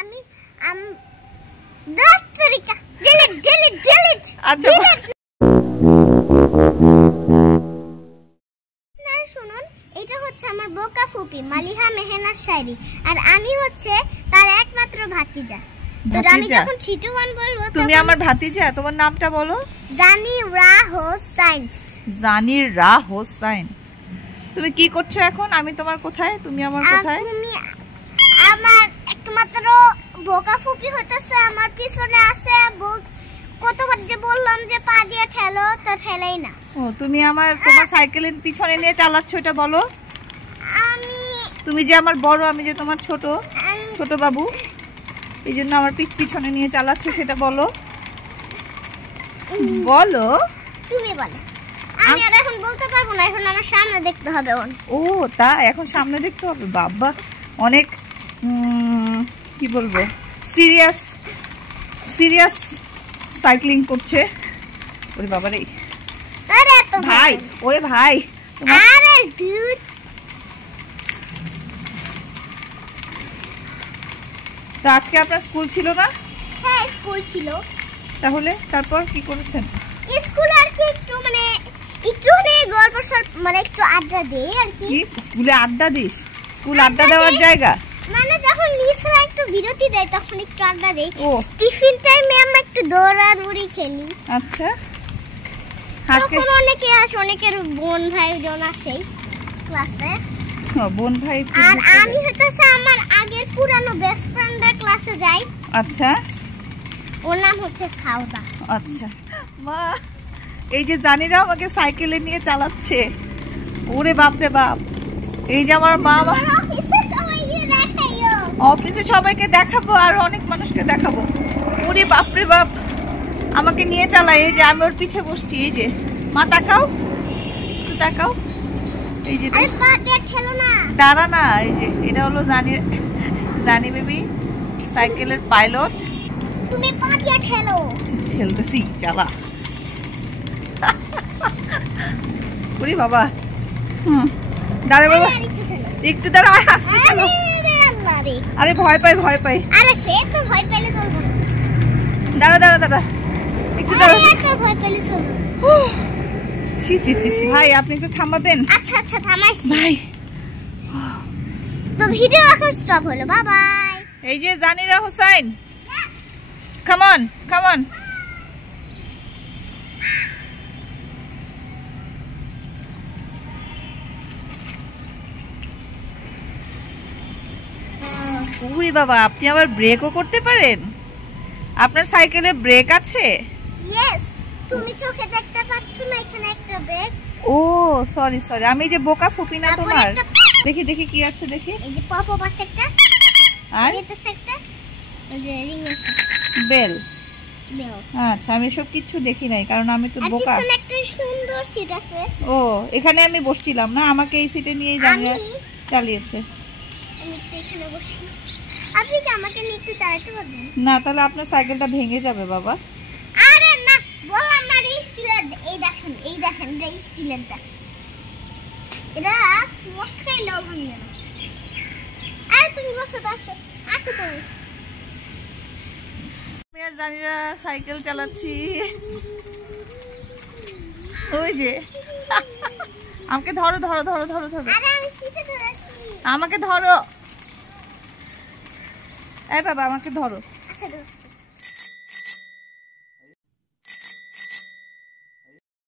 আমি তরিকা ডিলিট আচ্ছা শুনুন, এটা হচ্ছে আমার বোকা ফুপি মালিহা মেহনার শায়রি, আর আমি হচ্ছে তার একমাত্র ভাতিজা। তো আমি যখন ছিটু ওয়ান বলবো, তুমি আমার ভাতিজা, তোমার নামটা বলো। জানিরা হোসাইন। জানিরা হোসাইন। তুমি কি করছো এখন? আমি তোমার কোথায়, তুমি আমার কোথায়? তুমি আমার একমাত্র বোকা ফুপি হইতেছে, আমার পিছনে আছে। কতবার যে বললাম যে পা দিয়ে ঠেলো, তো ঠেলাই না। ও, তুমি আমার তোমার সাইকেলের পিছনে নিয়ে চালাচ্ছো, এটা বলো। তুমি যে আমার বড়, আমি যে তোমার ছোট বাবু, এই জন্য আমার পিছনে নিয়ে চালাচ্ছ, সেটা বলো। বলো। তুমি বলো। আমি আর এখন বলতে পারবো না, এখন আমার সামনে দেখতে হবে। ও তা এখন সামনে দেখতে হবে? বাবা, অনেক কি বলবো, সিরিয়াস সাইক্লিং করছে। ওরে বাবা রে, আরে তো ভাই, ওরে ভাই, আরে দুধ। তো আজকে আপনার স্কুল ছিল না? হ্যাঁ, স্কুল ছিল। তাহলে তারপর কি করেছেন? স্কুলে আর কি একটু গল্প মানে একটু আড্ডা দেই আর কি। স্কুলে আড্ডা দিস? স্কুল আড্ডা দেওয়ার জায়গা? মানে যখন মিসরা একটু বিরতি দেয় তখন একটু আড্ডা দেই। ও, টিফিন টাইমে আমরা একটু দৌড়াদৌড়ি খেলি। আচ্ছা, তখন অনেকে আসে, অনেকের বোন ভাই জন আসে ক্লাসে। বোন ভাই। আর আমি হইতাছে আমার আগের পুরানো বেস্ট ফ্রেন্ডের ক্লাসে যাই। আচ্ছা, ওর নাম হচ্ছে সাউদা। আচ্ছা, মা, এই যে জানিরা আমাকে সাইকেলে নিয়ে চালাচ্ছে। ওরে বাপ রে বাপ, এই যে আমার মা। অফিসে সবাইকে দেখাবো, আর অনেক মানুষকে দেখাবো। ওরে বাপ রে বাপ, আমাকে নিয়ে চালায়। এই যে আমি ওর পিছে বসছি। এই যে মা, তাকাও, একটু তাকাও। এই যে দাঁড়া না, এই যে এটা হলো জানি বেবি সাইকেলের পাইলট। তুমি পা দিয়ে ঠেলো। ঠেলতেছি, চালা। ওরে বাবা, দাঁড়া বাবা, একটু দাঁড়া, আস্তে চালো। আরে ভয় পাই। আরে সে তো ভয় পেলে চলবে না। দাঁড়া, একটু দাঁড়া। তো ভয় পেলে চলবে না। ছি, ভাই আপনি একটু থামাবেন? আচ্ছা, থামাইছি ভাই। তো ভিডিও এখন স্টপ হলো, বাই বাই। এই যে জানিরা হোসাইন, কাম অন। ওরে বাবা, আপনি আবার ব্রেকও করতে পারেন? আপনার সাইকেলে ব্রেক আছে? ইয়েস, তুমি চোখে দেখতে পাচ্ছ না এখানে একটা ব্রেক? ও সরি, আমি যে বোকা ফুপি না তোমার। দেখি কি আছে, দেখি। এই যে পপ আছে একটা, আর এটা একটা, ওই যে রিং আছে, বেল। আচ্ছা, আমি সব কিছু দেখি নাই, কারণ আমি তো বোকা। পিছনে একটা সুন্দর সিট আছে। ও, এখানে আমি বসছিলাম না, আমাকে এই সিটে নিয়েই চালিয়েছে। আমি একটু এখানে বসি। আপনি কি আমাকে নিয়ে একটু চালাতে পারবেন? না, তাহলে আপনার সাইকেলটা ভেঙে যাবে বাবা। আরে না, বললাম না স্টিলের। এই দেখেন এই স্টিলেরটা, এটা মক্কাইলেও ভাঙবে না। আরে তুমি বসো তো, আসো তুমি। আমি আর জানিরা সাইকেল চালাচ্ছি। ওই যে আমাকে ধরো। আরে আমি সিটে ধরেছি। আমাকে ধরো। এই বাবা, আমাকে ধরো। আচ্ছা,